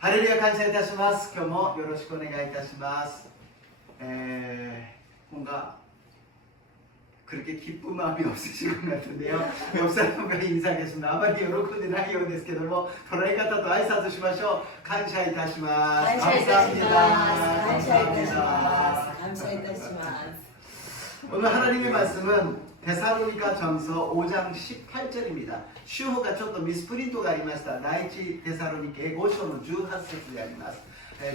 ハレルヤ感謝いたします。今日もよろしくお願いいたします。뭔가 그렇게 기쁜 마음이 없으신 것 같은데요. 옆 사람과 인사하겠습니다. 아마리 여러분들 나이ようですけども、捉え方と挨拶しましょう。感謝いたします。감사합니다. 오늘 하나님의 말씀은 데살로니가 전서 5장 18절입니다. 슈호가 조금 미스프린트가 ありました。第一テサロニケ5章の18節であります。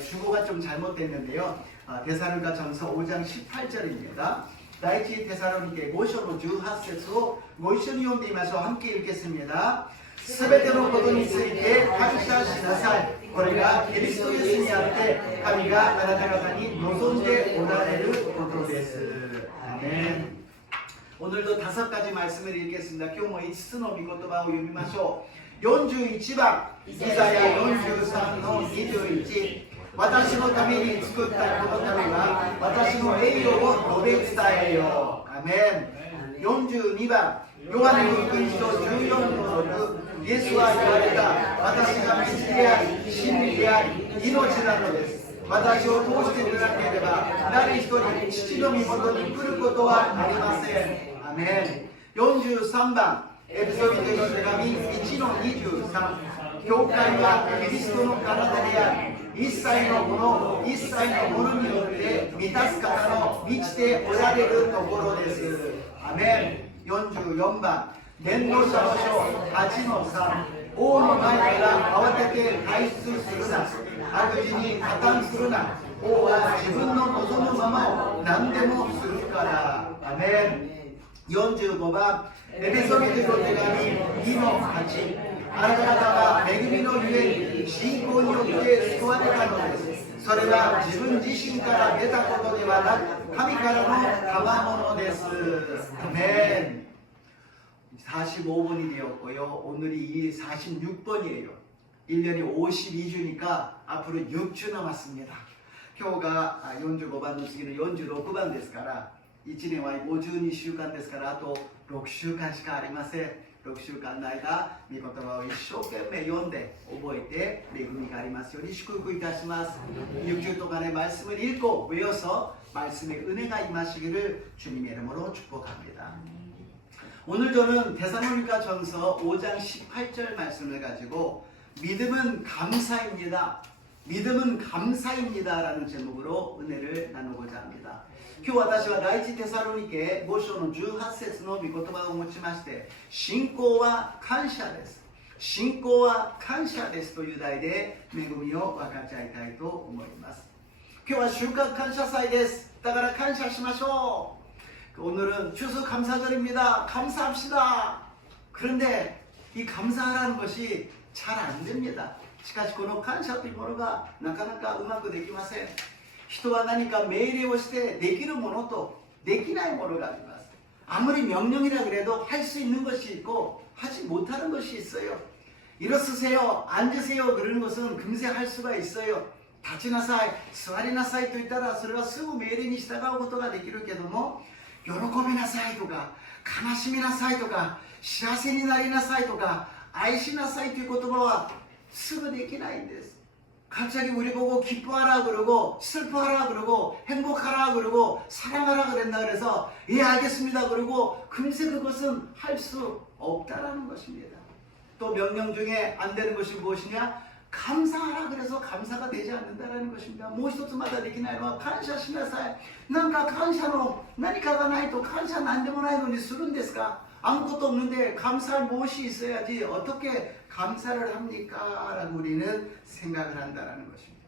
주고가 좀 잘못됐는데요. 데살로니가 전서 5장 18절입니다. 第一テサロニケ5章の18節をご一緒に読んでみましょう。함께 읽겠습니다. すべてのことについて感謝しなさい。これがキリストイエスにあって神があなた方に望んでおられることです。아멘. 오늘도 5가지 말씀을 읽겠습니다. 교모 5つの御言葉を読みましょう。41番イザヤ43の21、私のために作ったこのためが私の栄誉を述べ伝えよう。アメン。42番ヨハネの福音書14の6、イエスは言われた。私が道であり真理であり命なのです。私を通してでなければ誰一人父の御元に来ることはありません。アメン。43番エペソビトの手紙1の23、教会はキリストの体であり一切のものによって満たす方の満ちておられるところです。アメン。44番伝道者の書8の3、王の前から慌てて退出するな、悪事に加担するな、王は自分の望むままを何でもするから。アメン。45番エペソビトの手紙2の8、あなた方は恵みのゆえに信仰によって救われたのです。それは自分自身から出たことではなく神からの賜物です。アメン。45분이 되었고요. 오늘이 46번이에요. 1년이 52주니까 앞으로 6주 남았습니다. 교가 45번の次の46番ですから、1年は52週間ですから、あと6週間しかありません。6週間の間、御言葉を一生懸命読んで覚えて恵みがありますように祝福いたします。 6주 동안의 말씀을 읽고 외워서 말씀의 은혜가 임하시기를 주님의 이름으로 축복합니다. 오늘 저는 데살로니가 전서 5장 18절 말씀을 가지고 믿음은 감사입니다. 믿음은 감사입니다 라는 제목으로 은혜를 나누고자 합니다. 今日私は第一テサロニケ5章の18節の御言葉を持ちまして、信仰は感謝です。信仰は感謝ですという題で恵みを分かち合いたいと思います。今日は収穫感謝祭です。だから感謝しましょう。 오늘은 추수감사절입니다. 감사합시다. 그런데 이 감사하라는 것이 잘 안 됩니다. しかしこの感謝というものがなかなかうまくできません。人は何か命令をしてできるものとできないものがあります。 아무리 명령이라 그래도 할 수 있는 것이 있고 하지 못하는 것이 있어요. 일어서세요, 앉으세요 그러는 것은 금세 할 수가 있어요. 立ちなさい、座りなさいと言ったらそれはすぐ命令に従うことができるけども、喜びなさいとか悲しみなさいとか幸せになりなさいとか愛しなさいという言葉はすぐできないんです。 갑자기 우리 보고 기뻐하라 그러고 슬퍼하라 그러고 행복하라 그러고 사랑하라 그랬나 그래서 예 알겠습니다 그러고 금세 그것은 할 수 없다라는 것입니다. 또 명령 중에 안 되는 것이 무엇이냐? 감사하라 그래서 감사가 되지 않는다라는 것입니다. もう一つまだできないのは感謝しなさい。なんか感謝の何かがないと感謝なんでもないのにするんですか? 아무것도 없는데 감사할 무엇이 있어야지 어떻게 감사를 합니까? 라고 우리는 생각을 한다는 것입니다.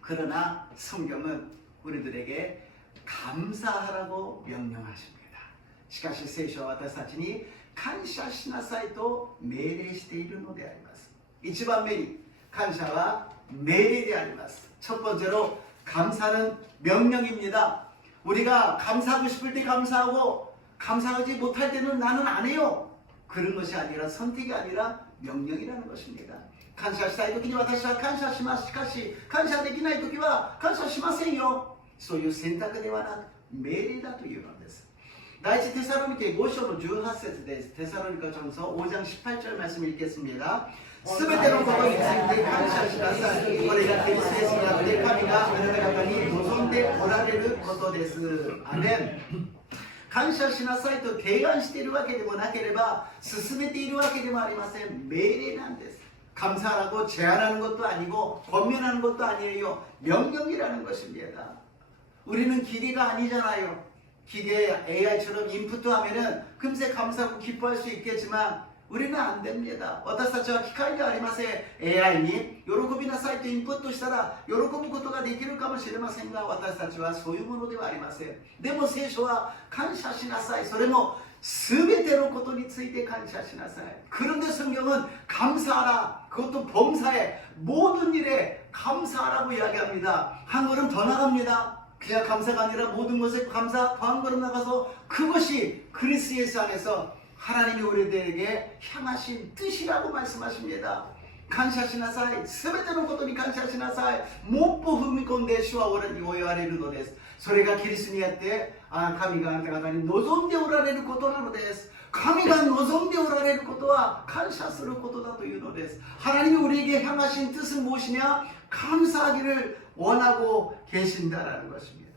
그러나 성경은 우리들에게 감사하라고 명령하십니다. しかし聖書は私たちに感謝しなさいと命令しているのであります。 1番目に감사와命令であります。 첫 번째로 감사는 명령입니다. 우리가 감사하고 싶을 때 감사하고 감사하지 못할 때는 나는 안 해요. 그런 것이 아니라 선택이 아니라 명령이라는 것입니다. 感謝したい時に私は感謝します。しかし感謝できない時は感謝しませんよ。そういう選択ではなく命令だというのです。第一テサロニケ5章の18節です。テサロニカ전서 5장 18절 말씀 읽겠습니다. すべてのことについて感謝しなさい。これがキリストイエスにあって神があなた方に望んでおられることです。アメン。感謝しなさいと提案しているわけでもなければ進めているわけでもありません。命令なんです。 감사하라고 제안하는 것도 아니고 권면하는 것도 아니에요. 명령이라는 것입니다. 우리는 기계가 아니잖아요. 기계 AI처럼 인풋하면은 금세 감사하고 기뻐할 수 있겠지만 우리는 안 됩니다. 私たちは機械ではありません。 AI に喜びなさいとインプットしたら喜ぶことができるかもしれませんが私たちはそういうものではありません。でも聖書は感謝しなさい。それも 스베테로 것들이ついて 감사하시나사요. 그런데 성경은 감사하라. 그것도 범사에 모든 일에 감사하라고 이야기합니다. 한 걸음 더 나갑니다. 그냥 감사가 아니라 모든 것에 감사 더 한 걸음 나가서 그것이 그리스도 예수 안에서 하나님이 우리들에게 향하신 뜻이라고 말씀하십니다. 감사하시나사이. 스베테로 것들이 감사하시나사이. 못 보흠이건데 주와 오요하레르のです。それがキリストにあって神があなた方に望んでおられることなのです。神が望んでおられることは感謝することだというのです。 하나님이 우리에게 향하신 뜻은 무엇이냐? 감사하기를 원하고 계신다라는 것입니다.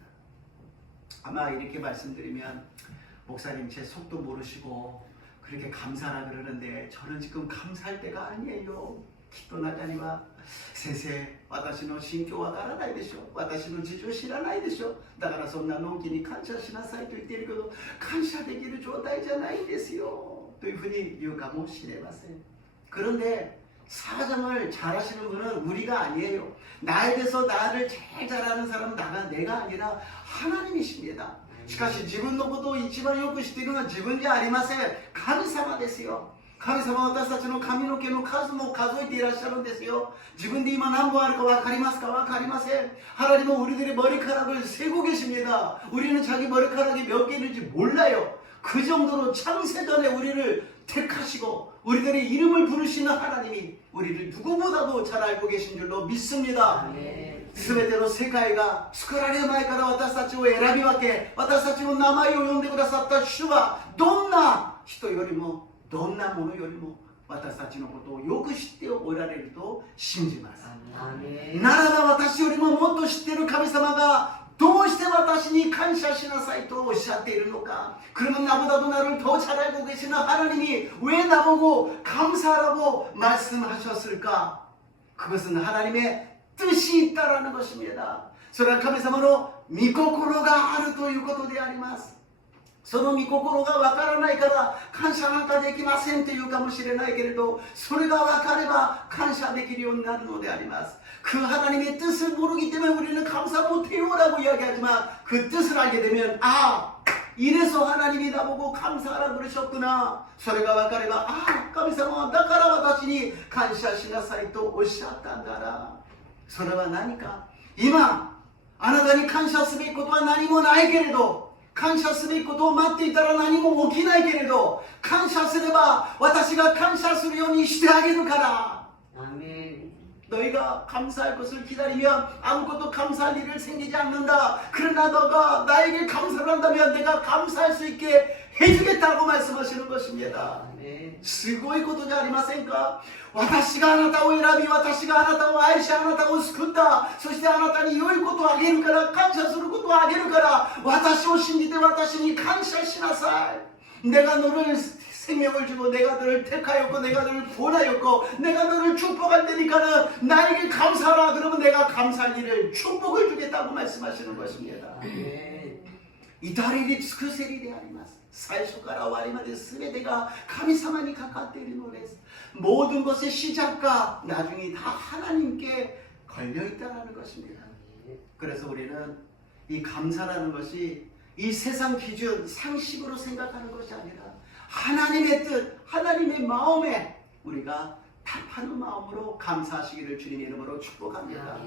아마 이렇게 말씀드리면 목사님 제 속도 모르시고 그렇게 감사하라 그러는데 저는 지금 감사할 때가 아니에요. きっと中には先生私の心境わからないでしょ私の事情知らないでしょだからそんなのんきに感謝しなさいと言っているけど感謝できる状態じゃないんですよというふうに言うかもしれません。 그런데 사정을 잘 하시는 분은 우리가 아니에요. 나에 대해서 나를 잘 아는 사람은 내가 아니라 하나님이십니다. しかし自分のことを一番よく知っているのは自分じゃありません。神様ですよ。 神様は私たちの髪の毛の数も数えていらっしゃるんですよ。自分で今何本あるか分かりますか? 分かりません. 하나님은 우리들의 머리카락을 세고 계십니다. 우리는 자기 머리카락이 몇 개인지 몰라요. 그 정도로 창세전에 우리를 택하시고 우리들의 이름을 부르시는 하나님이 우리를 누구보다도 잘 알고 계신 줄로 믿습니다. 全ての世界が作られる前から私たちを選び分け私たちの名前を呼んでくださった主はどんな人よりも どんなものよりも私たちのことをよく知っておられると信じます。ならば私よりももっと知っている神様がどうして私に感謝しなさいとおっしゃっているのか 그러면 나보다도 나를 더 잘 알고 계시는 하나님이 왜 나보고 감사하라고 말씀하셨을까? 그것은 하나님의 뜻이 있다라는 것입니다. それは神様の御心があるということであります。 その御心がわからないから感謝なんかできませんというかもしれないけれどそれがわかれば感謝できるようになるのであります。 그 하나님의 뜻을 모르기 때문에 우리는 감사 못해요라고 이야기하지만 그 뜻을 알게 되면 아 이래서 하나님이 나보고 감사하라 그러셨구나. それがわかればあ神様はだから私に感謝しなさいとおっしゃったんだな。それは何か今あなたに感謝すべきことは何もないけれど 感謝すべきことを待っていたら何も起きないけれど感謝すれば私が感謝するようにしてあげるから 아멘. 너희가 감사할 것을 기다리면 아무것도 감사할 일을 생기지 않는다. 그러나 너가 나에게 감사를 한다면 내가 감사할 수 있게 해주겠다고 말씀하시는 것입니다. すごいことじゃありませんか? 私があなたを選び私があなたを愛しあなたを救った。そしてあなたに良いことをあげるから感謝することをあげるから私を信じて私に感謝しなさい。 내가 너를 생명을 주고 내가 너를 택하였고 내가 너를 구원하였고 내가 너를 축복할 테니까는 나에게 감사하라. 그러면 내가 감사할 일을 축복을 주겠다고 말씀하시는 것입니다. 至れり尽くせりであります。最初から終わりまで全てが神様にかかっているのです。 모든 것의 시작과 나중이 다 하나님께 걸려있다는 것입니다. 그래서 우리는 이 감사라는 것이 이 세상 기준 상식으로 생각하는 것이 아니라 하나님의 뜻, 하나님의 마음에 우리가 답하는 마음으로 감사하시기를 주님의 이름으로 축복합니다.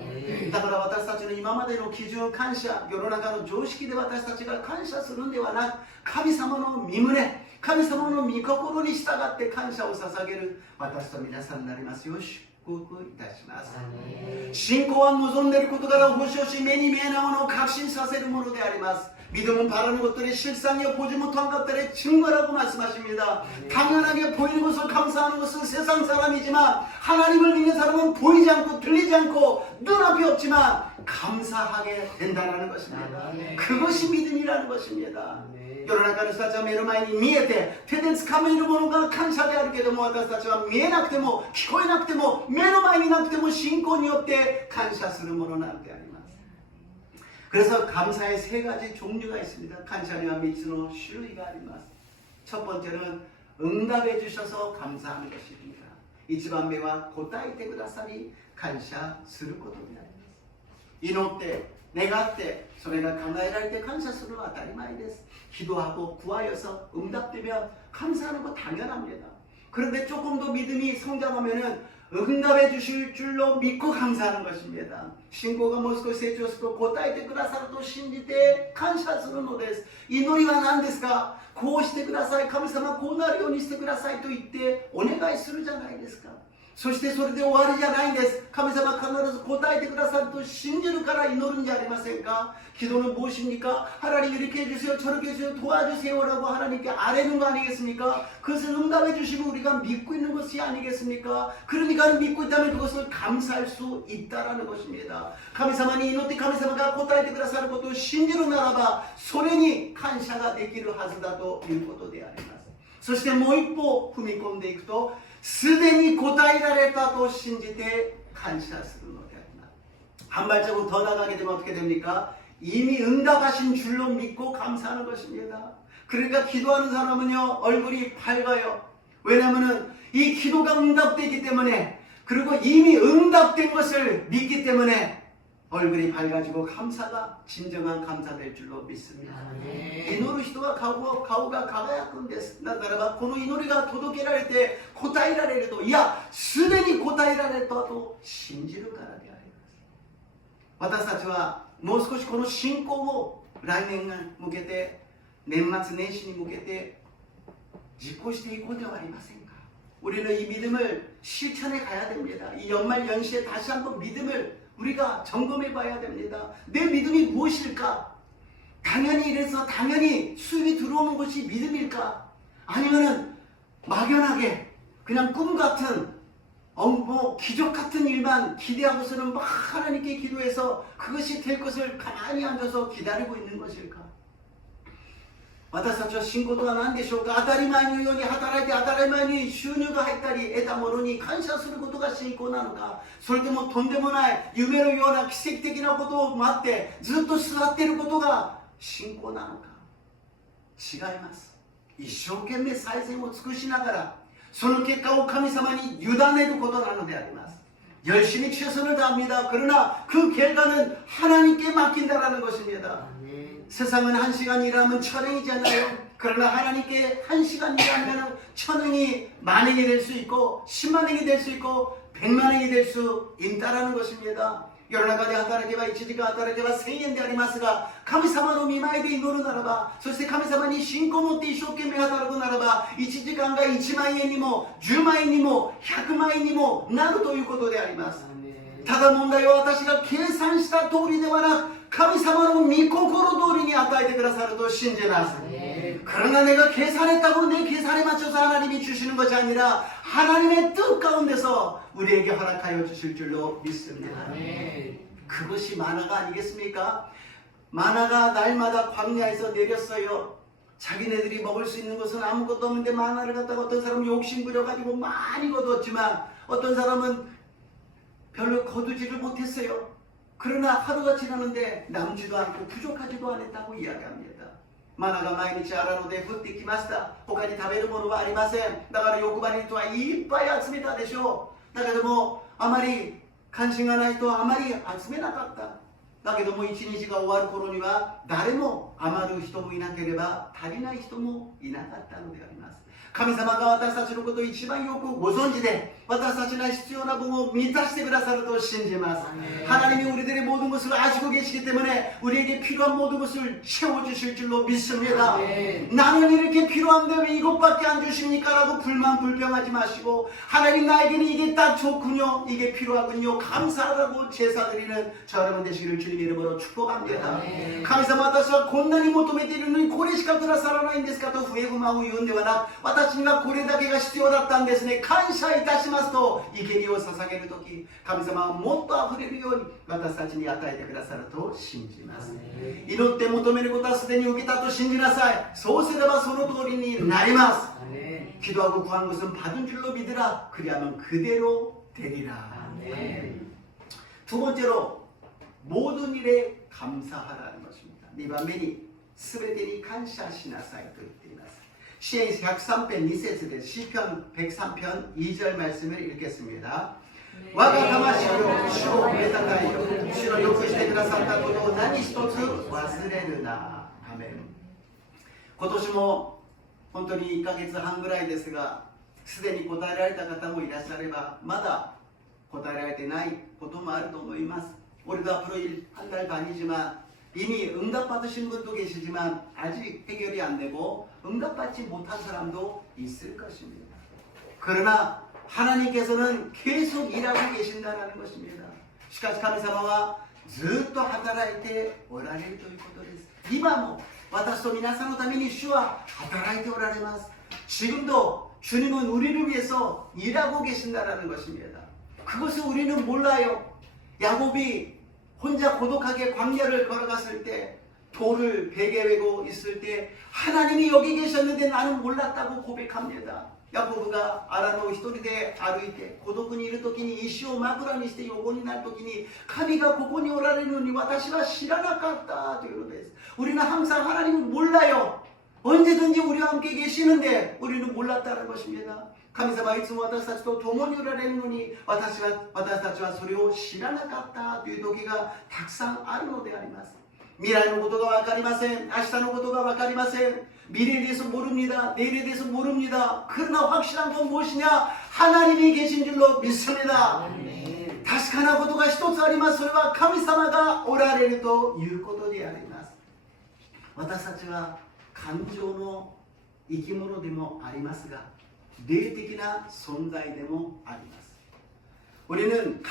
だから私たちの今までの基準感謝世の中の常識で私たちが感謝するんではなく神様の御胸神様の御心に従って感謝を捧げる私と皆さんになりますよう祝福いたします。信仰は望んでいることから保証し目に見えないものを確信させるものであります。 믿음은 바라는 것들의 실상이요 보지 못한 것들의 증거라고 말씀하십니다. 당연하게 보이는 것을 감사하는 것은 세상 사람이지만 하나님을 믿는 사람은 보이지 않고 들리지 않고 눈앞이 없지만 감사하게 된다는 것입니다. 그것이 믿음이라는 것입니다. 世の中の人たちは目の前に見えて手で掴めるものが感謝であるけども、私たちは見えなくても聞こえなくても目の前になくても信仰によって感謝するものなんであります。 그래서 감사의 세 가지 종류가 있습니다. 감사와 미츠노種類があります. 첫 번째는 응답해 주셔서 감사하는 것입니다. 一番目は答えてくださり感謝することであります。祈って願ってそれが叶えられて感謝するのは当たり前です. 기도하고 구하여서 응답되면 감사하는 거 당연합니다. 그런데 조금 더 믿음이 성장하면은 응답해 주실 줄로 믿고 감사하는 것입니다. 신고가もう少し成長すると答えてくださると信じて感謝するのです。祈りは何ですか？こうしてください、神様こうなるようにしてくださいと言ってお願いするじゃないですか。そしてそれで終わりじゃないんです。神様必ず答えてくださると信じるから祈るんじゃありませんか。 기도는 무엇입니까? 하나님 이렇게 해주세요, 저렇게 해주세요, 도와주세요라고 하나님께 아뢰는 거 아니겠습니까? 그것을 응답해 주시고 우리가 믿고 있는 것이 아니겠습니까? 그러니까 믿고 있다면 그것을 감사할 수 있다라는 것입니다. 神様に祈って神様が答えてくださることを信じるならばそれに感謝ができるはずだということであります。そしてもう一歩踏み込んでいくとすでに答えられたと信じて感謝するのであります。 한 발자국 더 나가게 되면 어떻게 됩니까? 이미 응답하신 줄로 믿고 감사하는 것입니다. 그러니까 기도하는 사람은요 얼굴이 밝아요. 왜냐하면 이 기도가 응답되기 때문에 그리고 이미 응답된 것을 믿기 때문에 얼굴이 밝아지고 감사가 진정한 감사될 줄로 믿습니다. 祈る人は顔が輝くんです。なぜならばこの祈りが届けられて答えられると、いやすでに答えられたと信じるからであります。私たちはもう少しこの信仰を来年に向けて年末年始に向けて実行していこうではありませんか。 우리는 이 믿음을 실천해 가야 됩니다. 이 연말 연시에 다시 한번 믿음을 우리가 점검해 봐야 됩니다. 내 믿음이 무엇일까? 당연히 이래서 당연히 수입이 들어오는 것이 믿음일까? 아니면은 막연하게 그냥 꿈 같은 뭐 기적 같은 일만 기대하고서는 막 하나님께 기도해서 그것이 될 것을 가만히 앉아서 기다리고 있는 것일까? 私たちは信仰とは何でしょうか。当たり前のように働いて当たり前に収入が入ったり得たものに感謝することが信仰なのか、それともとんでもない夢のような奇跡的なことを待ってずっと座っていることが信仰なのか。違います。一生懸命最善を尽くしながらその結果を神様に委ねることなのであります。 열심히 최선을 다합니다. 그러나 그 결과는 하나님께 맡긴다라는 것입니다. 세상은 1시간 일하면 1000행이잖아요. 그러나 하나님께 1시간 일하면 1000행이 만행이 될 수 있고 10만행이 될 수 있고 100만행이 될 수 있다라는 것입니다. 世の中で働けば1時間働けば1000円でありますが、神様の御前で祈るならば、そして神様に信仰を持って一生懸命働くならば、1時間が1万円にも10万円にも100万円にもなるということであります。ただ問題は私が計算した通りではなく、神様の御心通りに与えてくださると信じます。 그러나 내가 계산했다고 내 계산에 맞춰서 하나님이 주시는 것이 아니라 하나님의 뜻 가운데서 우리에게 허락하여 주실 줄로 믿습니다. 그것이 마나가 아니겠습니까? 마나가 날마다 광야에서 내렸어요. 자기네들이 먹을 수 있는 것은 아무것도 없는데 마나를 갖다가 어떤 사람은 욕심부려가지고 많이 거두었지만 어떤 사람은 별로 거두지를 못했어요. 그러나 하루가 지나는데 남지도 않고 부족하지도 않았다고 이야기합니다. マナが毎日荒野で降ってきました。他に食べるものはありません。だから欲張り人はいっぱい集めたでしょう。だけどもあまり関心がない人はあまり集めなかった。だけども一日が終わる頃には誰も余る人もいなければ足りない人もいなかったのであります。神様が私たちのことを一番よくご存知で、私たちが必要な分を満たしてくださると信じます. 하나님이 우리들의 모든 것을 아시고 계시기 때문에 우리에게 필요한 모든 것을 채워주실 줄로 믿습니다. 나는 이렇게 필요한데 왜 이것밖에 안 주십니까? 라고 불평하지 마시고, 하나님 나에게는 이게 딱 좋군요, 이게 필요하군요, 감사하다고 제사드리는 저 여러분 되시기를 주님 이름으로 축복합니다. 神様、私はこんなに求めているのにこれしかくださらないんですかと不平不満を言うんではなく、私にはこれだけが必要だったんですね、感謝いたしますと生贄を捧げるとき、神様はもっと溢れるように私たちに与えてくださると信じます。祈って求めることはすでに受けたと信じなさい。そうすればその通りになります。 기도하고 구한 것은 받은 줄로 믿으라. 그리하면 그대로 되리라. 두 번째로 모든 일에 감사하라는 것입니다. 2番目に全てに感謝しなさいと言っています。詩編103編2節です。詩篇103편 2절 말씀을 읽겠습니다. 我が魂よ、主をめたたえよ。主のよくしてくださったことを何一つ忘れるな。アメン。今年も本当に1ヶ月半ぐらいですが、すでに答えられた方もいらっしゃれば、まだ答えられてないこともあると思います。 올해도 앞으로 한 달 반이지만 이미 응답받으신 분도 계시지만 아직 해결이 안 되고 응답받지 못한 사람도 있을 것입니다. 그러나 하나님께서는 계속 일하고 계신다는 것입니다. しかし神様はずっと働いておられるということです。今も私と皆さんのために主は働いておられます。 지금도 주님은 우리를 위해서 일하고 계신다는 것입니다. 그것을 우리는 몰라요. 야곱이 혼자 고독하게 광야를 걸어갔을 때, 돌을 베개 메고 있을 때 하나님이 여기 계셨는데 나는 몰랐다고 고백합니다. 야고브가 아라노 히토리데 아루이테 고독은 이르時に 이시오 마구라니 시테 요곤이 날時に 神が ここにおられるのに 私は知らなかったというのです. 우리는 항상 하나님을 몰라요. 언제든지 우리와 함께 계시는데 우리는 몰랐다는 것입니다. 神様いつも私たちと共におられるのに私たちはそれを知らなかったという時がたくさんあるのであります。未来のことが分かりません。明日のことが分かりません。 미래에 대해서 모릅니다. 내일에 대해서 모릅니다. 그러나 확실한 건 무엇이냐? 하나님이 계신 줄로 믿습니다. 確かなことが一つあります。それは神様がおられるということであります。私たちは感情の生き物でもありますが 霊的な存在でもあります。 우리는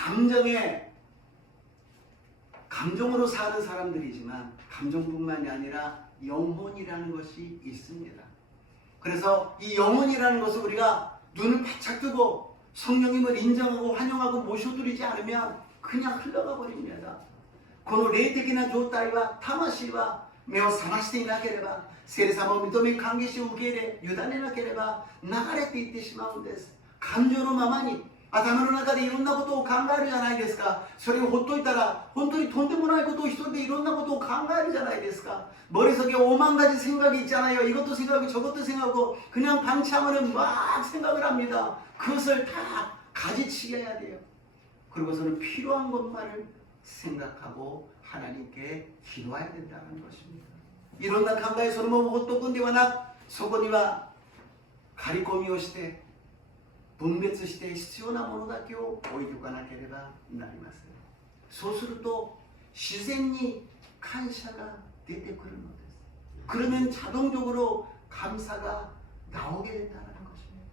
감정으로 사는 사람들이지만 감정뿐만이 아니라 영혼이라는 것이 있습니다. 그래서 이 영혼이라는 것을 우리가 눈을 바짝 뜨고 성령님을 인정하고 환영하고 모셔드리지 않으면 그냥 흘러가 버립니다. この霊的な状態は魂は目を覚ましていなければ 聖霊様を認め歓迎し受け入れ委ねなければ流れていってしまうんです。感情のままに頭の中でいろんなことを考えるじゃないですか。それをほっといたら本当にとんでもないことを一人でいろんなことを考えるじゃないですか。 머릿속에 5만 가지 생각이 있잖아요. 이것도 생각하고 저것도 생각하고 그냥 방치하면 막 생각을 합니다. 그것을 다 가지치게 해야 돼요. 그리고서는 필요한 것만을 생각하고 하나님께 기도해야 된다는 것입니다. いろんな考えそのままほっとくんではなく、そこには刈り込みをして分別して必要なものだけを置いておかなければなりません。そうすると自然に感謝が出てくるのです。 그러면 자동적으로 감사가 나오게 된다는 것입니다.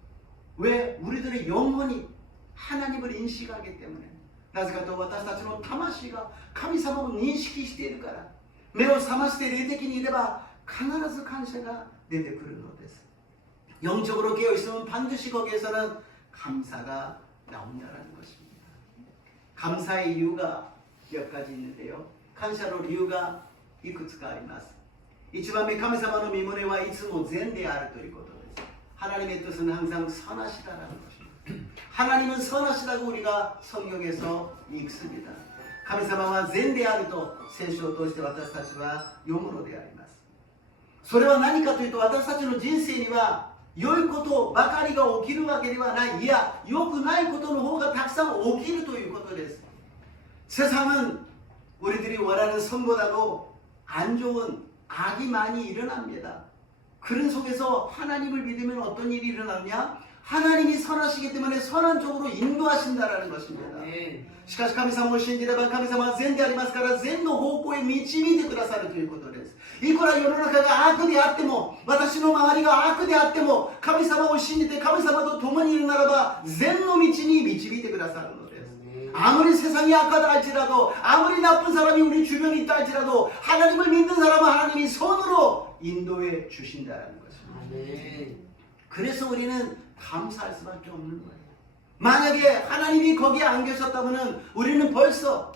왜? 우리들의 영혼이 하나님을 인식하기 때문에. なぜかと私たちの魂が神様を認識しているから。 目を覚まして霊的にいれば必ず感謝が出てくるのです。 영적으로 깨어있으면 반드시 거기에서는 감사가 나온다는 것입니다. 감사의 이유가 몇 가지 있는데요. 감사의 이유가 いくつかあります。 1番目、神様の御胸はいつも善であるということです。 하나님의 뜻은 항상 선하시다라는 것입니다. 하나님은 선하시다고 우리가 성경에서 읽습니다. 神様は善であると聖書を通して私たちは読むのであります。 それは何かというと私たちの人生には良いことばかりが起きるわけではない。いや、良くないことの方がたくさん起きるということです。 세상은 우리들이 원하는 선보다도 안 좋은 악이 많이 일어납니다. 그런 속에서 하나님을 믿으면 어떤 일이 일어나냐? 하나님이 선하시기 때문에 선한 쪽으로 인도하신다라는 것입니다. しかし神様を信じれば神様は善でありますから善の方向へ導いてくださるということです。いくら世の中が悪であっても、私の周りが悪であっても、神様を信じて神様と共にいるならば善の道に導いてくださるのです。 아무리 세상이 악하다 할지라도, 아무리 나쁜 사람이 우리 주변에 있다 할지라도 하나님을 믿는 사람은 하나님이 선으로 인도해 주신다는 것입니다. 그래서 우리는 감사할 수밖에 없는 거예요. 만약에 하나님이 거기에 안 계셨다면 우리는 벌써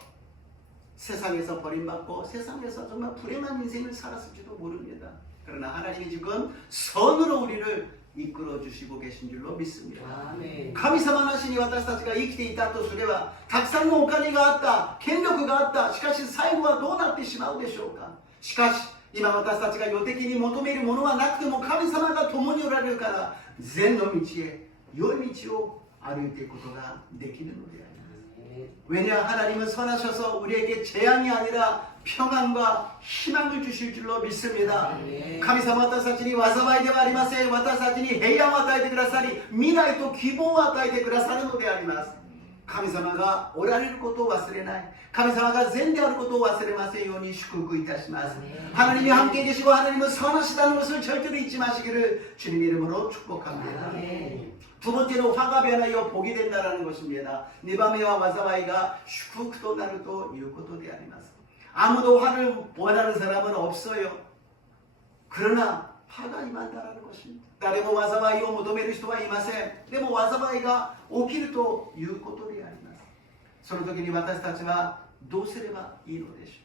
세상에서 버림받고 세상에서 정말 불행한 인생을 살았을지도 모릅니다. 그러나 하나님이 지금 선으로 우리를 이끌어 주시고 계신 줄로 믿습니다. 神様なしに私たちが生きていたとすれば、たくさんのお金があった、権力があった、しかし最後はどうなってしまうでしょうか。しかし今私たちが世的に求めるものはなくても神様が共におられるから善の道へ良い道を歩いていくことができるのであります。 왜냐 하나님은 선하셔서 우리에게 재앙이 아니라 평안과 희망을 주실 줄로 믿습니다. 神様私たちに災いではありません。私たちに平安を与えてくださり、未来と希望を与えてくださるのであります。神様がおられることを忘れない、神様が善であることを忘れませんように祝福いたします。 하나님이 함께 계시고 하나님은 선하시다는 것을 절대로 잊지 마시기를 주님 이름으로 축복합니다. 두 번째로 화가 변하여 복이 된다라는 것입니다. 니바메와 와사와이가 슈쿠크도 나루도 유코도 데あります. 아무도 화를 원하는 사람은 없어요. 그러나 화가 임한다라는 것입니다. 誰も災いを求める人はいません。でも災いが起きるということであります。その時に私たちはどうすればいいのでし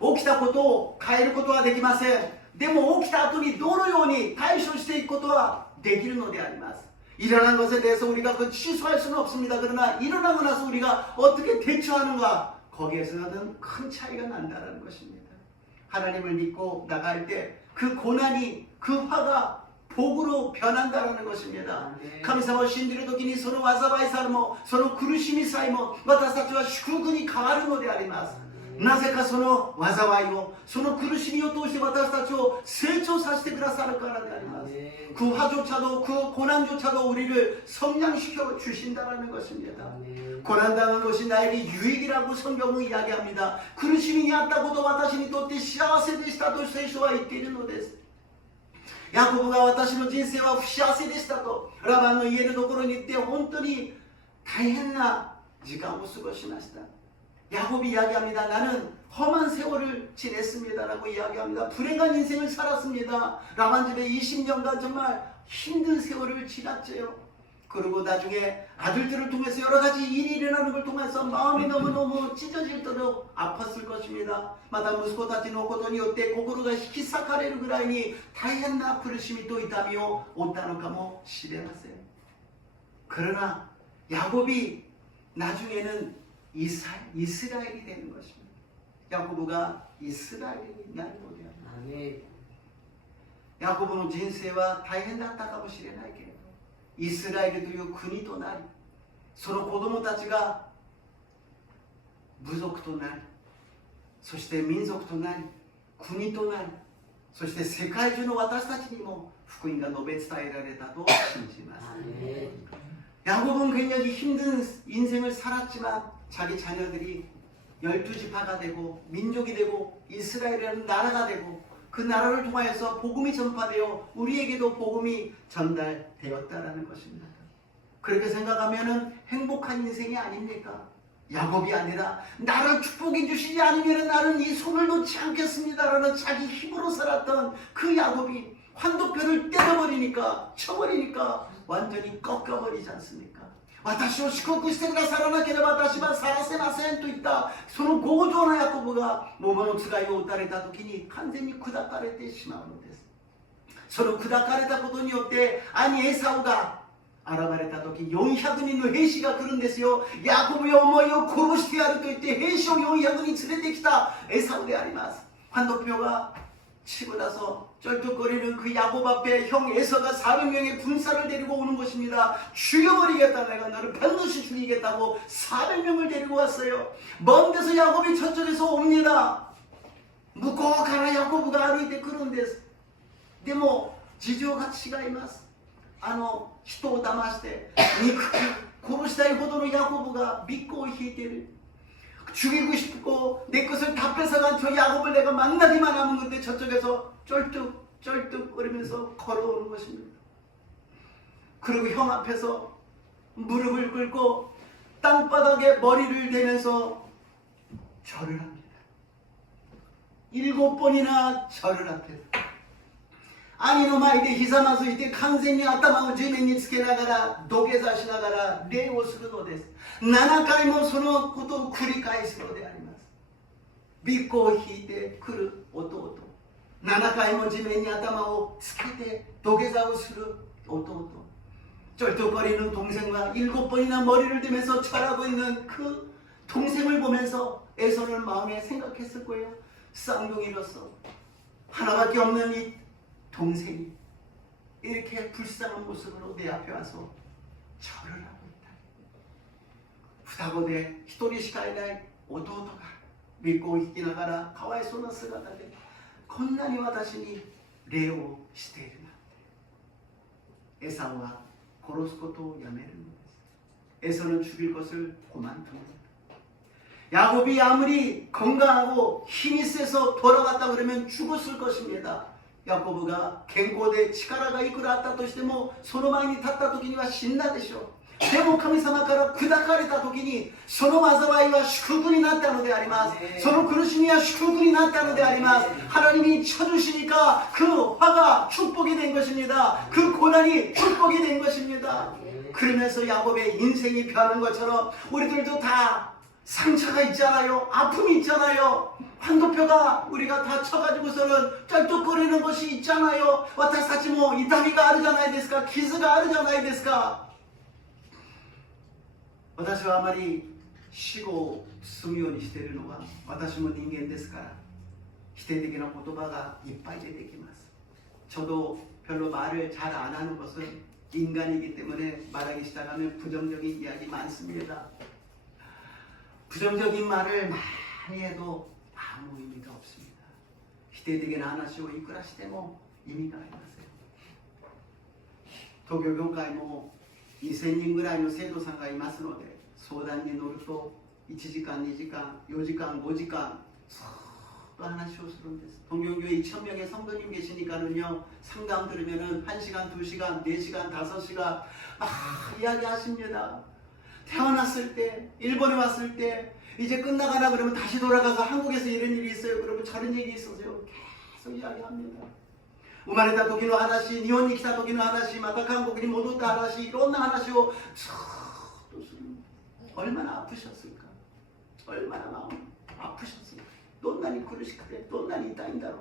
ょうか。起きたことを変えることはできません。でも起きた後にどのように対処していくことはできるのであります。 일어난 것에 대해서 우리가 그 취소할 수는 없습니다. 그러나 일어나고 나서 우리가 어떻게 대처하는가, 거기에서는 큰 차이가 난다는 것입니다. 하나님을 믿고 나갈 때 그 고난이, 그 화가 복으로 변한다는 것입니다. 神様を信じるときにその災いさえもその苦しみさえも私たちは祝福に変わるのであります。 なぜかその災いを、その苦しみを通して私たちを成長させてくださるからであります。 그 화조차도 그 고난조차도 우리를 성장시켜 주신다는 것입니다. 고난당한 것이 나에게 유익이라고 성경은 이야기합니다. 苦しみにあったことは私にとって幸せでしたと聖書は言っているのです。 ヤコブが私の人生は不幸せでしたとラバンの家のところに行って本当に大変な時間を過ごしました。 야곱이 이야기합니다. 나는 험한 세월을 지냈습니다라고 이야기합니다. 불행한 인생을 살았습니다. 라반 집에 20년간 정말 힘든 세월을 지났죠. 그리고 나중에 아들들을 통해서 여러 가지 일이 일어나는 걸 통해서 마음이 너무너무 찢어질 정도로 아팠을 것입니다. また息子たちのことによって心が引き裂かれるぐらいに大変な苦しみと痛みを負ったのかもしれません。 그러나 야곱이 나중에는 이스라엘이 되는 것입니다. 야고보가 이스라엘이なるのである。ヤコブの人生は大変だったかもしれないけれど、イスラエルという国となり、その子供たちが部族となり、そして民族となり、国となり、そして世界中の私たちにも福音が述べ伝えられたと信じます。 야곱은 굉장히 힘든 인생을 살았지만 자기 자녀들이 12지파가 되고 민족이 되고 이스라엘이라는 나라가 되고 그 나라를 통하여서 복음이 전파되어 우리에게도 복음이 전달되었다라는 것입니다. 그렇게 생각하면 행복한 인생이 아닙니까? 야곱이 아니라 나를 축복해 주시지 않으면 나는 이 손을 놓지 않겠습니다라는 자기 힘으로 살았던 그 야곱이 환도표를 때려버리니까 쳐버리니까 완전히 꺾여버리지 않습니까? 私を祝福してくださらなければ私は去らせませんと言ったその強情なヤコブが桃のつがいを打たれた時に完全に砕かれてしまうのです。その砕かれたことによって兄エサウが現れた時400人の兵士が来るんですよ。ヤコブよお前を殺してやると言って兵士を400人連れてきたエサウであります。환도표가 치고 나서 쩔뚝거리는 그 야곱 앞에 형 에서가 400명의 군사를 데리고 오는 것입니다. 죽여버리겠다. 내가 너를 반드시 죽이겠다고 400명을 데리고 왔어요. 먼 데서 야곱이 저쪽에서 옵니다. 묵고 가라 야곱가歩いてくるんです。でも事情が違います。人を騙して憎く殺したいほどのヤコブがビッグを引いている。 죽이고 싶고 내 것을 다 뺏어간 저 야곱을 내가 만나기만 하면 그때 저쪽에서 쩔뚝거리면서 걸어오는 것입니다. 그리고 형 앞에서 무릎을 꿇고 땅바닥에 머리를 대면서 절을 합니다. 7번이나 절을 합니다. 兄の前でひざまずいて完全に頭を地面につけながら土下座しながら礼をするのです。7回もそのことを繰り返すのであります。ビッグを引いてくる弟、7回も地面に頭をつけて土下座をする弟、 쩔뚝거리는 동생과 7번이나 머리를 대면서 절하고 있는 그 동생을 보면서 에서는 마음에 생각했을 거예요. 쌍둥이로서 하나밖에 없는 이 동생이 이렇게 불쌍한 모습으로 내 앞에 와서 절을 하고 있다. 双子で一人しかいない弟が御子を引きながらかわいそうな姿でこんなに私に礼をしているなんて。エサウは殺すことをやめるのです。 에서는 죽일 것을 그만둡니다. 야곱이 아무리 건강하고 힘이 세서 돌아왔다 그러면 죽었을 것입니다. 야코브가健康で力がいくらあったとしてもその前に立った時には死んだでしょう。でも神様から砕かれた時にその災いは祝福になったのであります。その苦しみは祝福になったのであります。 하나님이 쳐주시니까 그 화가 축복이 된 것입니다. 그 고난이 축복이 된 것입니다. 그러면서 야곱의 인생이 변한 것처럼 우리들도 다 상처가 있잖아요. 아픔이 있잖아요. 황도표가 우리가 다쳐가지고서는 쩔뚝거리는 것이 있잖아요. 私たちも痛みがあるじゃないですか。傷があるじゃないですか。私はあまり死後を進むようにしているのは私も人間ですから否定的な言葉がいっぱい出てきます。 저도 별로 말을 잘 안 하는 것은 인간이기 때문에 말하기 시작하면 부정적인 이야기 많습니다. 부정적인 말을 많이 해도 아무 의미가 없습니다. 否定的な話をいくらしても意味がありません。東京教会も2000人ぐらいの生徒さんがいますので相談に乗ると1時間、2時間、4時間、5時間ずっと話をするんです。 동경교회 2000명의 성도님 계시니까는요 상담 들으면은 1시간, 2시간, 4시간, 5시간 막 이야기하십니다. 태어났을 때, 일본에 왔을 때 이제 끝나가나 그러면 다시 돌아가서 한국에서 이런 일이 있어요. 그러면 저런 얘기 있어서요. 계속 이야기합니다. 生まれた時の話、日本に来た時の話、また韓国に戻った話、いろんな話をずっとする。 얼마나 아프셨을까? 얼마나 마음 아프셨을까? どんなに苦しくてどんなに痛いんだろう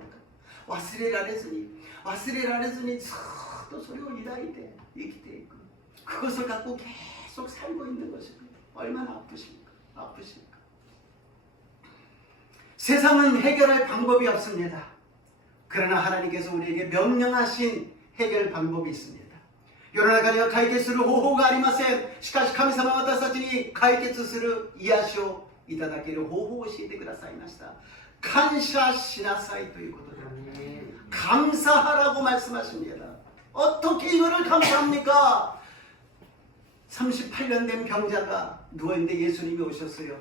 か。忘れられずにずっとそれを抱いて生きていく。 그것을 갖고 계속 살고 있는 것입니다. 얼마나 아프십니까? 세상은 해결할 방법이 없습니다. 그러나 하나님께서 우리에게 명령하신 해결 방법이 있습니다. 世の中には解決する方法がありません。しかし神様は私たちに解決する癒しをいただける方法を教えてくださいました。感謝しなさいということで 감사하라고 말씀하십니다. 어떻게 이거를 감사합니까? 38년 된 병자가 누워있는데 예수님이 오셨어요.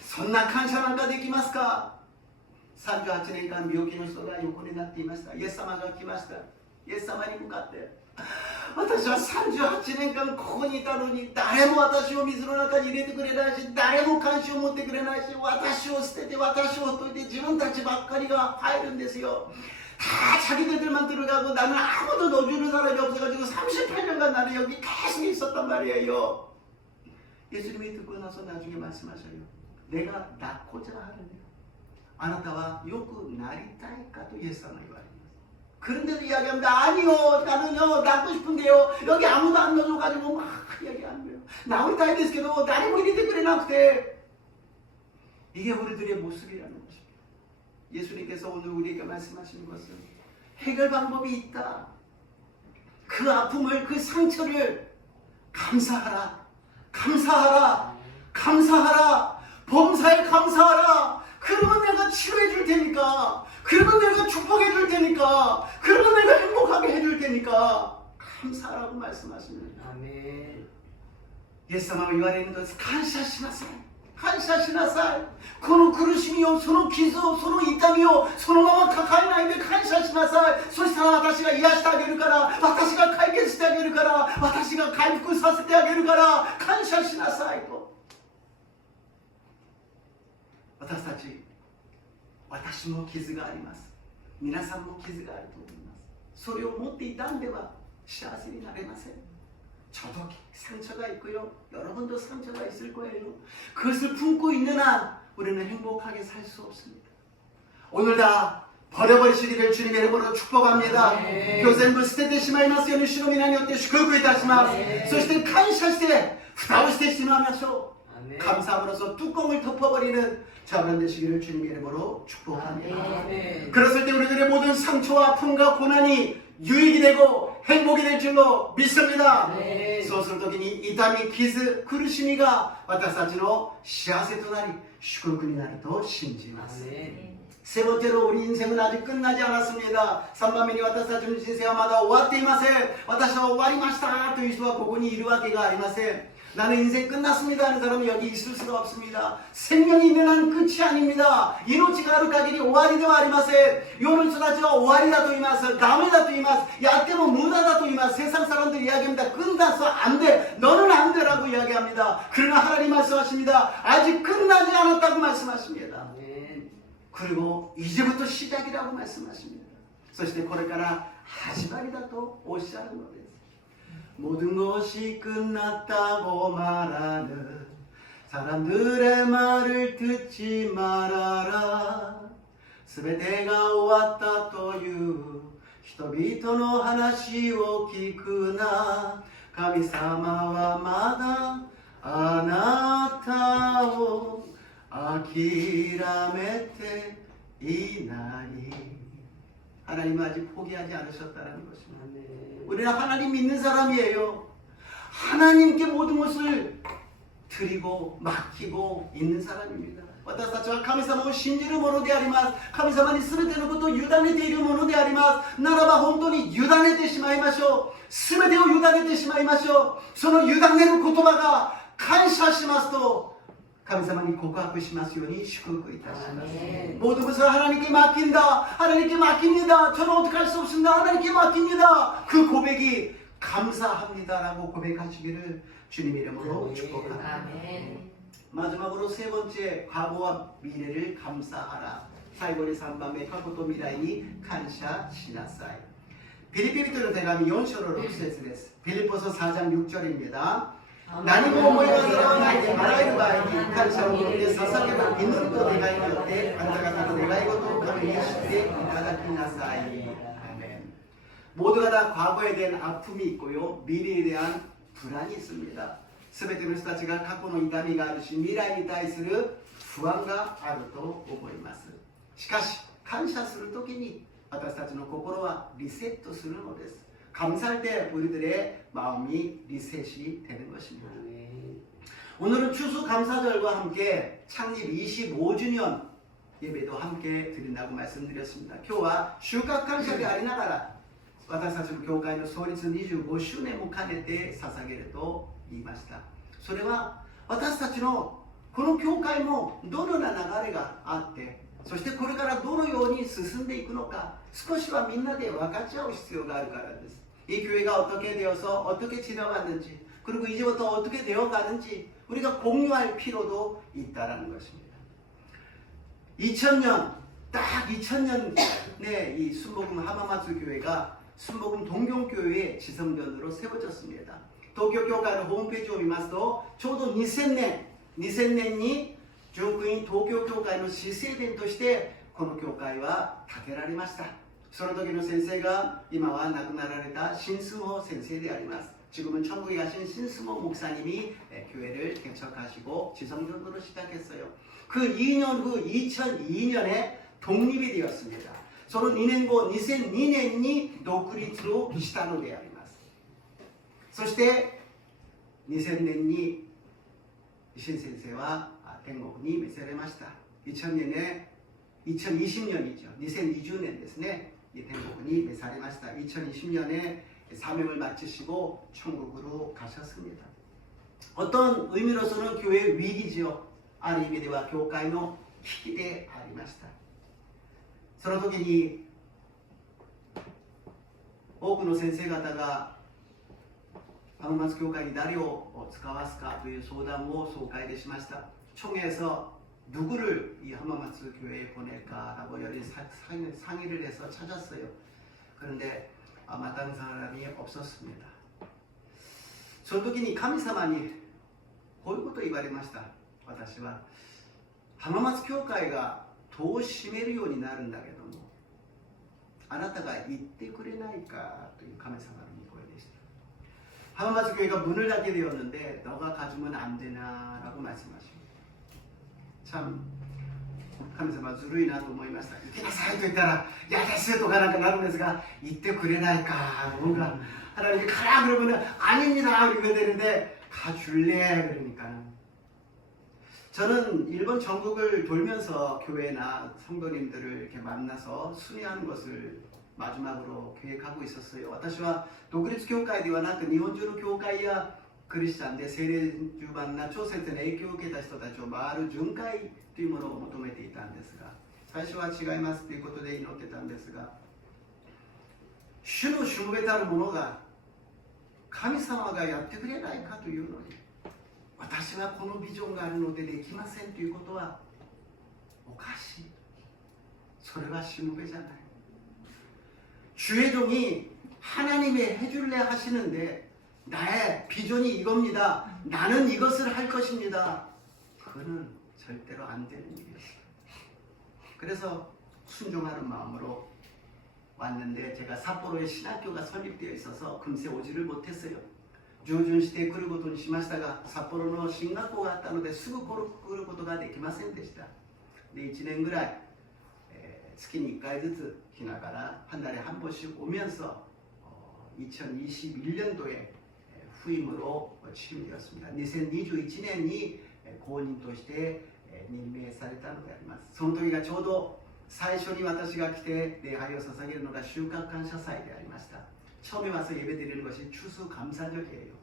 そんな感謝なんかできますか? 38年間病気の人が横になっていました。イエス様が来ました。イエス様に向かって私は38年間ここにいたのに誰も私を水の中に入れてくれないし誰も関心を持ってくれないし私を捨てて私をほっといて自分たちばっかりが入るんですよ。 다 자기들만 들어가고 나는 아무도 넣어주는 사람이 없어가지고 38년간 나는 여기 계속 있었단 말이에요. 예수님이 듣고 나서 나중에 말씀하셔요. 내가 낳고자 하느냐. あなたはよくなりたいかとイエス様が言われます。 그런데도 이야기합니다. 아니요, 나는요 낳고 싶은데요 여기 아무도 안 넣어줘가지고 막 이야기하는 거예요. 나올 따위ですけど誰も入れてくれなくて 이게 우리들의 모습이라는 것입니다. 예수님께서 오늘 우리에게 말씀하시는 것은 해결 방법이 있다. 그 아픔을, 그 상처를 감사하라. 범사에 감사하라. 그러면 내가 치료해 줄 테니까. 그러면 내가 축복해 줄 테니까, 그러면 내가 행복하게 해줄 테니까 감사하라고 말씀하십니다. 아멘. イエス様は言われるのです。感謝しなさい。感謝しなさい。この苦しみを、その傷を、その痛みをそのまま抱えないで感謝しなさい。そしたら私が癒してあげるから、私が解決してあげるから、私が回復させてあげるから、感謝しなさいと。私たち、私も傷があります。皆さんも傷があると思います。それを持っていたんでは幸せになれません。 저도 상처가 있고요. 여러분도 상처가 있을 거예요. 그것을 품고 있는 한 우리는 행복하게 살 수 없습니다. 오늘 다 버려버리시기를 주님의 이름으로 축복합니다. 교생부 스테테 시마이마스 요니 시로미나니 요때 슈크쿠이 다시마스. そして 感謝して蓋をしてしまいましょう. 감사함으로써 뚜껑을 덮어버리는 저만 되시기를 주님의 이름으로 축복합니다. 그랬을 때 우리들의 모든 상처와 아픔과 고난이 유익이 되고 행복이 될 줄로 믿습니다. そうするときに痛み、傷、苦しみが私たちの幸せとなり祝福になると信じます. 세 번째로 우리 인생은 아직 끝나지 않았습니다. 3番目に私たちの人生はまだ終わっていません. 私は終わりましたという人はここにいるわけがありません. 나는 인생 끝났습니다 하는 사람은 여기 있을 수가 없습니다. 생명이 있는 한 끝이 아닙니다.命がある限り終わりではありません. 世の人たちは終わりだと言います。ダメだと言います。やっても無駄だと言います。세상 사람들이 이야기합니다. 끝났어. 안 돼. 너는 안 돼라고 이야기합니다. 그러나 하나님 말씀하십니다. 아직 끝나지 않았다고 말씀하십니다. 그리고 이제부터 시작이라고 말씀하십니다. そしてこれから始まりだとおっしゃるのです. 모든 것이 끝났다고 말하는 사람들의 말을 듣지 말아라. 全てが終わったという人々の話を聞くな。神様はまだあなたを諦めていない. 하나님은 아직 포기하지 않으셨다는 것입니다. 우리는 하나님 믿는 사람이에요. 하나님께 모든 것을 드리고 맡기고 있는 사람입니다. 私たちは神様を信じるものであります。神様に全てのことを委ねているものであります。ならば本当に委ねてしまいましょう。全てを委ねてしまいましょう。その委ねる言葉が感謝しますと 감사만이 고백하시마시오니 축복을 이타시마스. 모든 것을 하나님께 맡긴다. 하나님께 맡깁니다. 저는 어떻게 할 수 없습니다. 하나님께 맡깁니다. 그 고백이 감사합니다라고 고백하시기를 주님의 이름으로 축복합니다. 마지막으로 세 번째, 과거와 미래를 감사하라. 最後に3番目、過去と未来に感謝しなさい. 빌립보서 대감이 4절 6節です. 빌립보서 4장 6절입니다. 何も思い煩わないであらゆる場合に感謝を持って捧げる祈りと願いによってあなた方の願い事を神にしていただきなさい. 모두가 다 과거에 대한 아픔이 있고요, 미래에 대한 불안이 있습니다. 全ての人たちが過去の痛みがあるし、未来に対する不安があると思います。しかし感謝するときに私たちの心はリセットするのです。 감사할 때 우리들의 마음이 리셋이 되는 것입니다. 오늘은 추수감사절과 함께 창립 25주년 예배도 함께 드린다고 말씀드렸습니다. 今日は収穫感謝でありながら私たちの教会の創立25周年も兼ねて捧げると言いました。それは私たちのこの教会もどのような流れがあって、そしてこれからどのように進んでいくのか少しはみんなで分かち合う必要があるからです。 이 교회가 어떻게 되어서 어떻게 지나갔는지 그리고 이제부터 어떻게 되어가는지 우리가 공유할 필요도 있다는 것입니다. 2000년 딱 2000년에 이 순복음 하마마츠 교회가 순복음 동경교회의 지성전으로 세워졌습니다. 도쿄교회의 홈페이지を見ますとちょうど2000年に純クイーン東京教会の施政殿としてこの教会は建てられました。 その時の先生が今は亡くなられた신스모先生であります. 지금은 천국에 가신 신스모 목사님이 교회를 개척하시고 지성전으로 시작했어요. 그 2년 후 2002년에 독립이 되었습니다. その2年後2002年に独立をしたのであります. そして2000年に신先生は天国に召されました. 2000년에 2020년이죠. 2020년 ですね。天国に召されました。2020년에 사명을 마치시고 천국으로 가셨습니다. 어떤 의미로서는 교회의 위기지요. ある意味では教会の危機でありました。その時に多くの先生方が浜松教会に誰を使わすかという相談を総会でしました。총회에서 누구를 이浜松교회에 보낼까라고 여러 상의를 해서 찾았어요. 그런데 마땅한 사람이 없었습니다. その時に神様にこういうことを言われました。私は浜松教会が戸を閉めるようになるんだけども、あなたが言ってくれないかという神様の御声でした。浜松 교회가 문을 닫게 되었는데 너가 가주면 안 되나라고 말씀하십니다. 참神様ずるいなと思いました。行きなさいと言ったらやですとかなんかなるんですが、言ってくれないか뭔가 하나님이 가라 그러면 아닙니다 그러게 되는데 가줄래 그러니까. 저는 일본 전국을 돌면서 교회나 성도님들을 이렇게 만나서 순회하는 것을 마지막으로 계획하고 있었어요. 私は独立教会ではなく日本中の教会やクリスチャンで聖霊充満な超節の影響を受けた人たちを回る巡回というものを求めていたんですが、最初は違いますということで祈ってたんですが、主のしもべたる者が神様がやってくれないかというのに、私はこのビジョンがあるのでできませんということはおかしい。それはしもべじゃない。 주의 종이 하나님의 해줄래 하시는데 나의 비전이 이겁니다. 나는 이것을 할 것입니다. 그거는 절대로 안 되는 일이었어요. 그래서 순종하는 마음으로 왔는데 제가 삿포로에 신학교가 설립되어 있어서 금세 오지를 못했어요. 주준시대에 来ることにしましたが、札幌の進学校があったのですぐ来ることができませんでした。で、1年ぐらい、月に1回ずつ来ながら한 달에 한 번씩 오면서 2021년도에 후임으로 취임되었습니다. 2021年に後任として任命されたのであります。その時がちょうど最初に私が来て礼拝を捧げるのが収穫感謝祭でありました。 처음에 와서 예배드리는 것이 추수감사절이에요.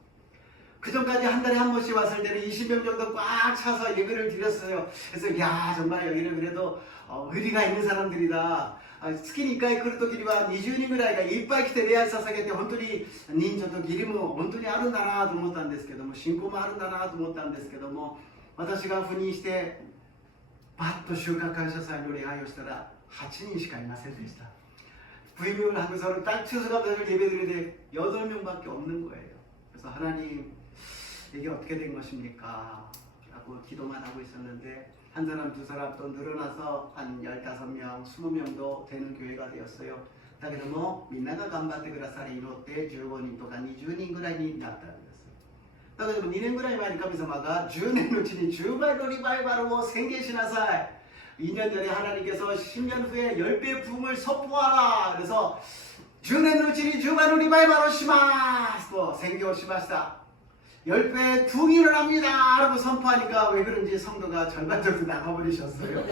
그 전까지 한 달에 한 번씩 왔을 때는 20명 정도 꽉 차서 예배를 드렸어요. 그래서 야 정말 여기는 그래도 의리가 있는 사람들이다. 月に1回来る時には20人ぐらいがいっぱい来て礼拝捧げて本当に忍者と義理も本当にあるんだなと思ったんですけども、信仰もあるんだなと思ったんですけども、私が赴任してバッと収穫感謝祭の礼拝をしたら8人しかいませんでした。 부임을 하고서는 딱 추수감사절 예배드리는데 8명밖에 없는 거예요. 그래서 하나님 이게 어떻게 된 것입니까? 라고 기도만 하고 있었는데 한 사람 두 사람 또 늘어나서 한 15명, 20명도 되는 교회가 되었어요. だけどもみんなが頑張ってくださり祈って15人とか20人ぐらいになったんです。だけども2年ぐらい前に神様が10年のうちに10倍のリバイバルを宣言しなさい。 2년 전에 하나님께서 10년 후에 10배의 부흥을 선포하라. 그래서 10年のうちに10倍のリバイバルをしますと宣言をしました。 10배의 부흥이 일어납니다 라고 선포하니까 왜 그런지 성도가 절반 정도 나가버리셨어요.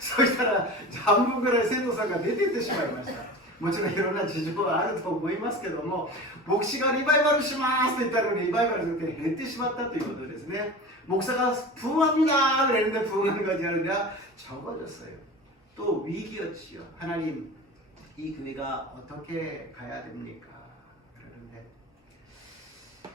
そしたら半分ぐらい生徒さんが出てってしまいました。 もちろんいろんな事情はあると思いますけども、牧師がリバイバルしますと言ったのにリバイバルで減ってしまったということですね。 목사가 부흥합니다 그랬는데 부흥하는 것이 아니라 적어졌어요. 또 위기였지요. 하나님 이 교회가 어떻게 가야 됩니까? 그러는데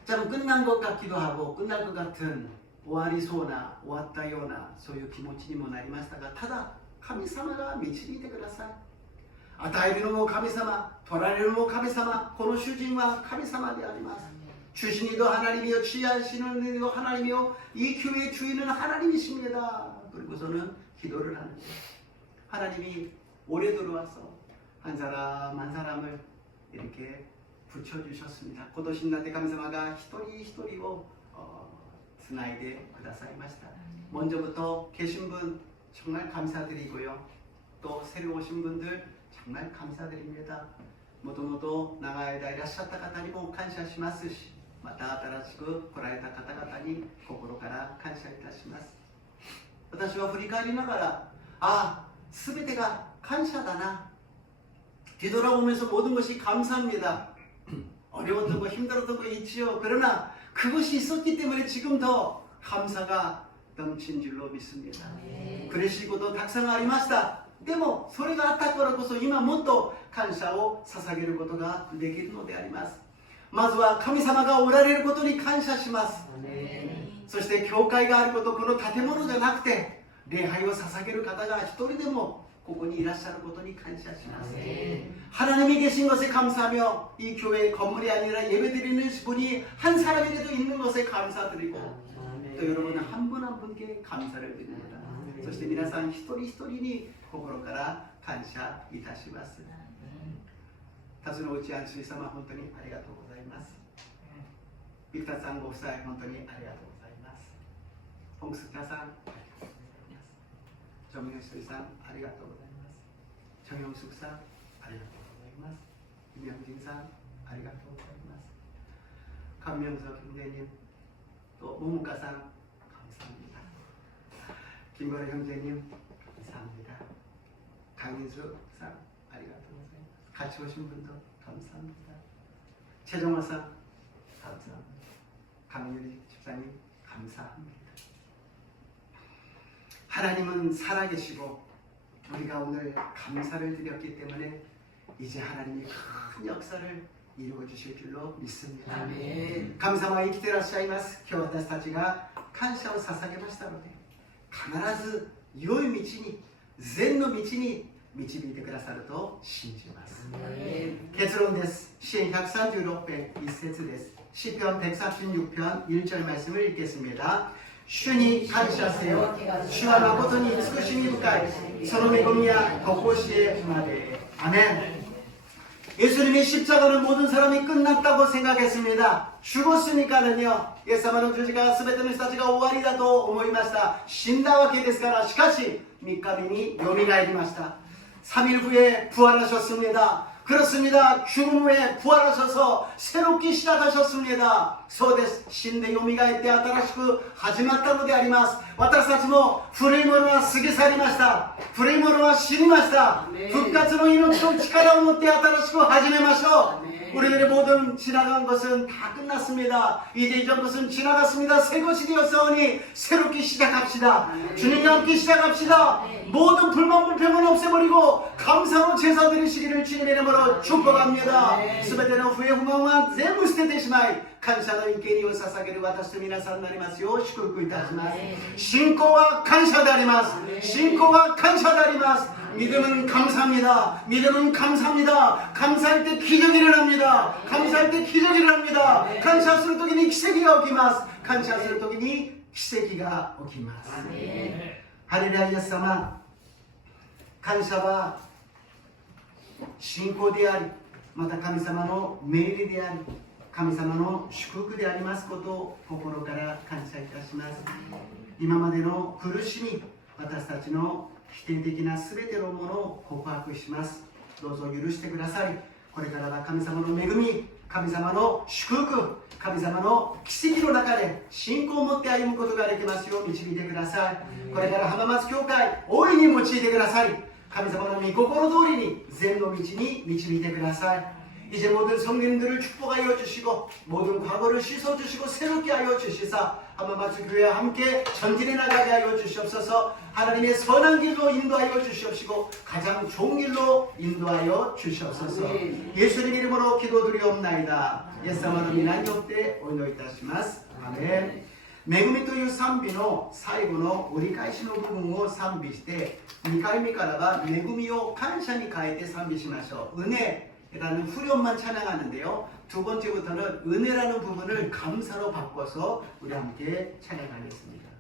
참 끝난 것 같기도 하고 끝날 것 같은 오아리소나 오았다요나 소유 기모치니 뭐なりましたが、ただ神様が導いてください。与えるのも神様、取られるのも神様、この主人は神様であります。 주신이도 하나님이요 취하시는 이도 하나님이요 이 교회의 주인은 하나님이십니다. 그리고서는 기도를 하는 거예요. 하나님이 올해 들어와서 한 사람 한 사람을 이렇게 붙여주셨습니다. 고도신나테 감사마가 히토리 히토리로 스나이데 쿠다사이마시다. 먼저부터 계신 분 정말 감사드리고요. 또 새로 오신 분들 정말 감사드립니다. 모두 나가에다 이라셨다方にも感謝しますし、 また新しく来られた方々に心から感謝いたします。私は振り返りながら 스베테가 감사다나. 뒤돌아보면서 모든 것이 감사합니다. 어려웠던 거 힘들었던 거 있지요. 그러나 그것이 있었기 때문에 지금 더 감사가 넘친 줄로 믿습니다. 그러시고도 탁상ありました。でもそれがあったからこそ今もっと感謝を捧げることができるのであります。まずは神様がおられることに感謝します。そして教会があること、この建物じゃなくて礼拝を捧げる方が一人でもここにいらっしゃることに感謝します。 하나님이 계신 것에 감사하며 이 교회 건물이 아니라 예배드리는 분이 한 사람이라도 있는 것에 감사드리고 또 여러분 한 분 한 분께 감사를 드립니다. そして皆さん一人一人に心から感謝いたします。辰野内安水様、本当にありがとうございます。生田さんご夫妻、本当にありがとうございます。홍숙자さん、ありがとうございます。정명수さん、ありがとうございます。정영숙さん、ありがとうございます。김영진さん、ありがとうございます。강명석 형제님, 또 모모카さん, 감사합니다. 김건희 형제님, 감사합니다. 강민수 상, 아리가또 고자이마스. 같이 오신 분도 감사합니다. 최정화 상, 감사합니다. 강유리 집사님, 감사합니다. 하나님은 살아계시고 우리가 오늘 감사를 드렸기 때문에 이제 하나님이 큰 역사를 이루어 주실 줄로 믿습니다. 아멘. 神様は生きていらっしゃいます。今日私たちが感謝を捧げましたので、必ず良い道に、善の道に導いてくださると信じます。結論です。詩編136編1節です。詩편 136편 1절 말씀을 읽겠습니다. 주니 감사하세요. 주와 마고토니慈しみ深いその恵みや常しえまで. 아멘. 예수님의 십자가는 모든 사람이 끝났다고 생각했습니다. 죽었으니까는요, 예수님은 주지가 스베테의人たちが 終わりだと思いました。死んだわけですから、しかし3日目によみがえりました。3일 후에 부활하셨습니다. 그렇습니다. 죽음 후에 부활하셔서 새롭게 시작하셨습니다. そうです。死んでよみがえって新しく始まったのであります。私たちも古いものは過ぎ去りました。古いものは死にました。復活の命と力を持って新しく始めましょう。 우리들의 모든 지나간 것은 다 끝났습니다. 이제 이전 것은 지나갔습니다. 새 것이 되었사오니 새롭게 시작합시다. 주님과 함께 시작합시다. 모든 불만 불평은 없애버리고 감사로 제사 드리시기를 주님의 이름으로 축복합니다. 스베테는 후회 후망만 전부捨ててしまい感謝の生贄を捧げる私と皆さんになりますよう祝福いたします。信仰は感謝であります。信仰は感謝であります。 믿음은 감사합니다. 믿음은 감사합니다. 감사할 때 기적이 일어납니다. 감사할 때 기적이 일어납니다. 감사할時に奇跡が起きます. 감사할時に奇跡が起きます. 할렐루야.イエス様, 감사は信仰であり、また神様の命令であり、神様の祝福でありますことを心から感謝いたします。今までの苦しみ、私たちの 否定的なすべてのものを告白します。どうぞ許してください。これからは神様の恵み、神様の祝福、神様の奇跡の中で信仰を持って歩むことができますよう導いてください。これから浜松教会、大いに用いてください。神様の御心通りに善の道に導いてください。 이제 모든 성님들을 축복하여 주시고 모든 과거를 씻어주시고 새롭게 하여 주시사 한번마치 교회와 함께 전진해 나가게 하여 주시옵소서. 하나님의 선한 길로 인도하여 주시옵시고 가장 좋은 길로 인도하여 주시옵소서. 예수님 이름으로 기도드리옵나이다. 예수님의 이름으로 기도드리옵나이다. お祈りいたします。アメン。恵みという賛美の最後の折り返しの部分を賛美して2回目からは恵みを感謝に変えて賛美しましょう。은혜 라는 후렴만 찬양하는데요. 두 번째부터는 은혜라는 부분을 감사로 바꿔서 우리 함께 찬양하겠습니다.